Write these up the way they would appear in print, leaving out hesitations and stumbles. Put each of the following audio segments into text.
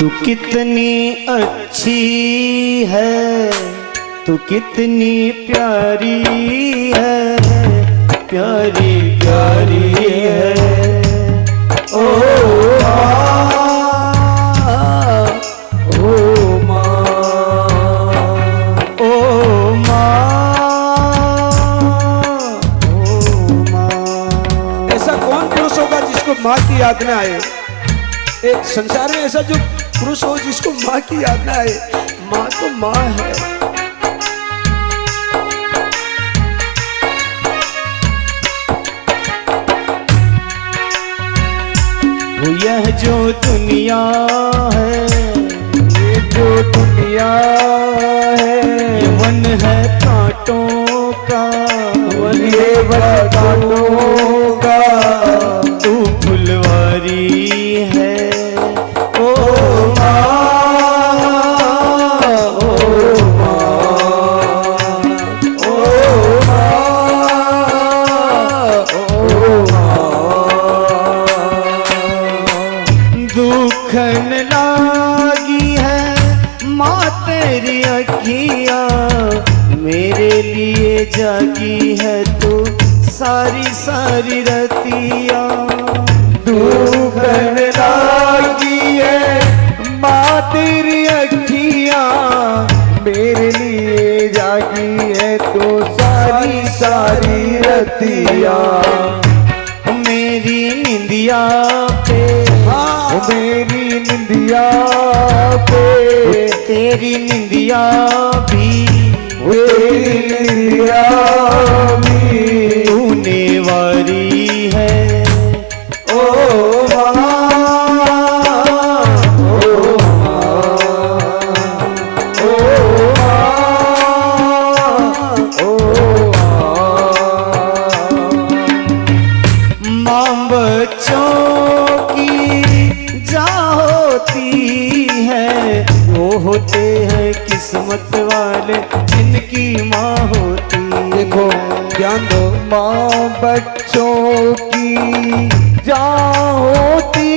तू कितनी अच्छी है, तू कितनी प्यारी है, प्यारी प्यारी है। ओ माँ की याद ना आए। एक संसार में ऐसा जो पुरुष हो जिसको माँ की याद ना आए। माँ तो माँ है। वो यह जो दुनिया है, ये जो दुनिया है, ये वन है कांटों का, वन ये वन कांटों का, तू फुलवारी है। ओ माँ, ओ माँ, ओ माँ, दुखन लागी है माँ तेरी अखियाँ, मेरे लिए जागी है तू सारी सारी रतिया। दुखन लागी है माँ तेरी अखियाँ, मेरे लिए जागी है तो सारी सारी रतिया। मेरी निंदिया पे, हाँ मेरी निंदिया पे, तेरी निंदिया भी, तेरी निंदिया भी तूने वारी है। ओ माँ, ओ माँ, ओ माँ, ओ माँ। माँ बच्चों की जा होती है, वो होते हैं किस्मत वाले जिनकी माँ होती है। देखो ध्यान दो, माँ बच्चों की जान होती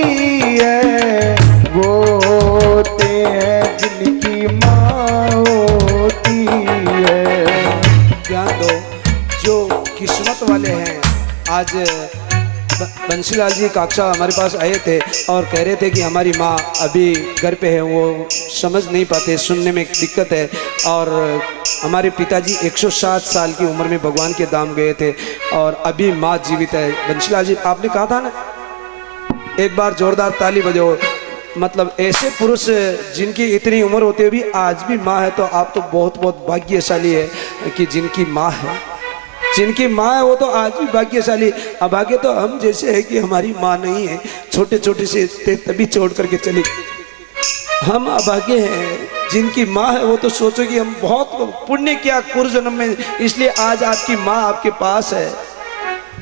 है, वो होते हैं जिनकी माँ होती है। ध्यान दो, जो किस्मत वाले हैं। आज बंसीलाल जी काक्षा हमारे पास आए थे और कह रहे थे कि हमारी माँ अभी घर पे है, वो समझ नहीं पाते, सुनने में दिक्कत है। और हमारे पिताजी 107 साल की उम्र में भगवान के धाम गए थे और अभी माँ जीवित है। बंसीलाल जी आपने कहा था ना, एक बार जोरदार ताली बजाओ। मतलब ऐसे पुरुष जिनकी इतनी उम्र होते हुए भी आज भी माँ है, तो आप तो बहुत बहुत भाग्यशाली है कि जिनकी माँ है। जिनकी माँ है वो तो आज भी भाग्यशाली। अभागे तो हम जैसे है कि हमारी माँ नहीं है, छोटे छोटे से थे तभी छोड़ करके चली। हम अभागे हैं। जिनकी माँ है वो तो सोचो कि हम बहुत पुण्य किया पूर्व जन्म में, इसलिए आज आपकी माँ आपके पास है।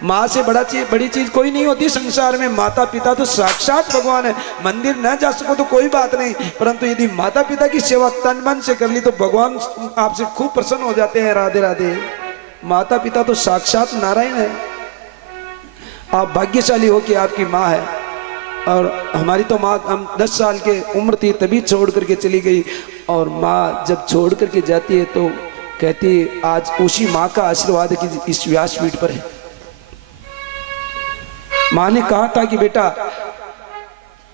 माँ से बड़ी चीज कोई नहीं होती संसार में। माता पिता तो साक्षात भगवान है। मंदिर न जा सको तो कोई बात नहीं, परंतु यदि माता पिता की सेवा तन मन से कर ली तो भगवान आपसे खूब प्रसन्न हो जाते हैं। राधे राधे। माता पिता तो साक्षात नारायण है। आप भाग्यशाली हो कि आपकी माँ है। और हमारी तो माँ, हम 10 साल के उम्र थी तभी छोड़ करके चली गई। और माँ जब छोड़ करके जाती है तो कहती है आज उसी माँ का आशीर्वाद है कि इस व्यासपीठ पर है। माँ ने कहा था कि बेटा,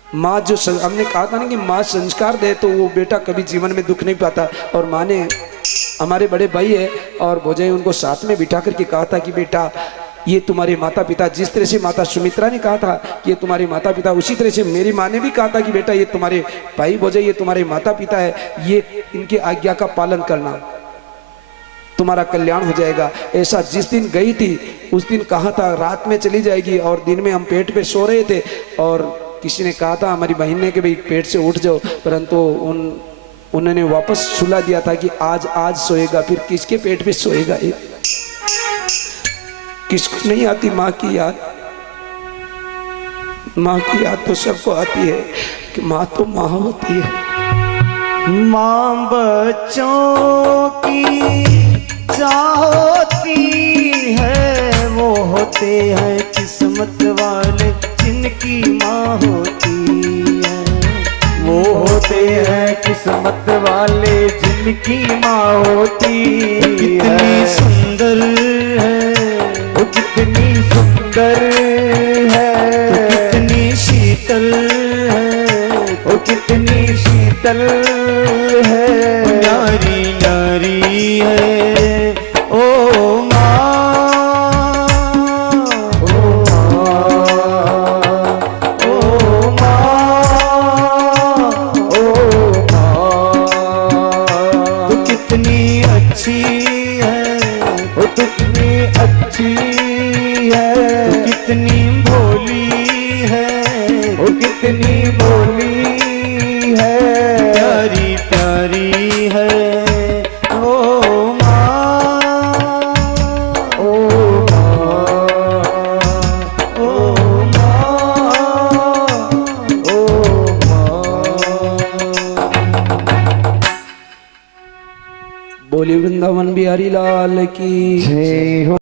माँ जो हमने कहा था ना कि माँ संस्कार दे तो वो बेटा कभी जीवन में दुख नहीं पाता। और माँ ने, हमारे बड़े भाई है और भोजाई, उनको साथ में बिठा करके कहा था कि बेटा ये तुम्हारे माता पिता, जिस तरह से माता सुमित्रा ने कहा था कि ये तुम्हारे माता पिता, उसी तरह से मेरी माँ ने भी कहा था कि बेटा ये तुम्हारे भाई भोजाई, ये तुम्हारे माता पिता है, ये इनकी आज्ञा का पालन करना, तुम्हारा कल्याण हो जाएगा। ऐसा जिस दिन गई थी उस दिन कहा था रात में चली जाएगी और दिन में हम पेट पे सो रहे थे और किसी ने कहा था हमारी बहन ने कि भाई पेट से उठ जाओ, परंतु उन्होंने वापस सुला दिया था कि आज सोएगा। फिर किसके पेट पे सोएगा? ये किसको नहीं आती माँ की याद? माँ की याद तो सबको आती है कि माँ तो माँ होती है। माँ बच्चों की जा होती है, वो होते हैं किस्मत वाले जिनकी माँ होती है। वो होते हैं किस्मत वाले जिनकी माँ होती कितनी है। सुंदर है, वो कितनी सुंदर है, कितनी शीतल है, वो कितनी शीतल है, न्यारी न्यारी है ओ माँ, ओ माँ, ओ माँ, तू कितनी अच्छी है, वो कितनी अच्छी है, तू कितनी भोली है, वो कितनी भोली है, प्यारी प्यारी है ओ माँ, ओ माँ, ओ माँ। ओ माँ। बोली वृंदावन बिहारी लाल की जय हो।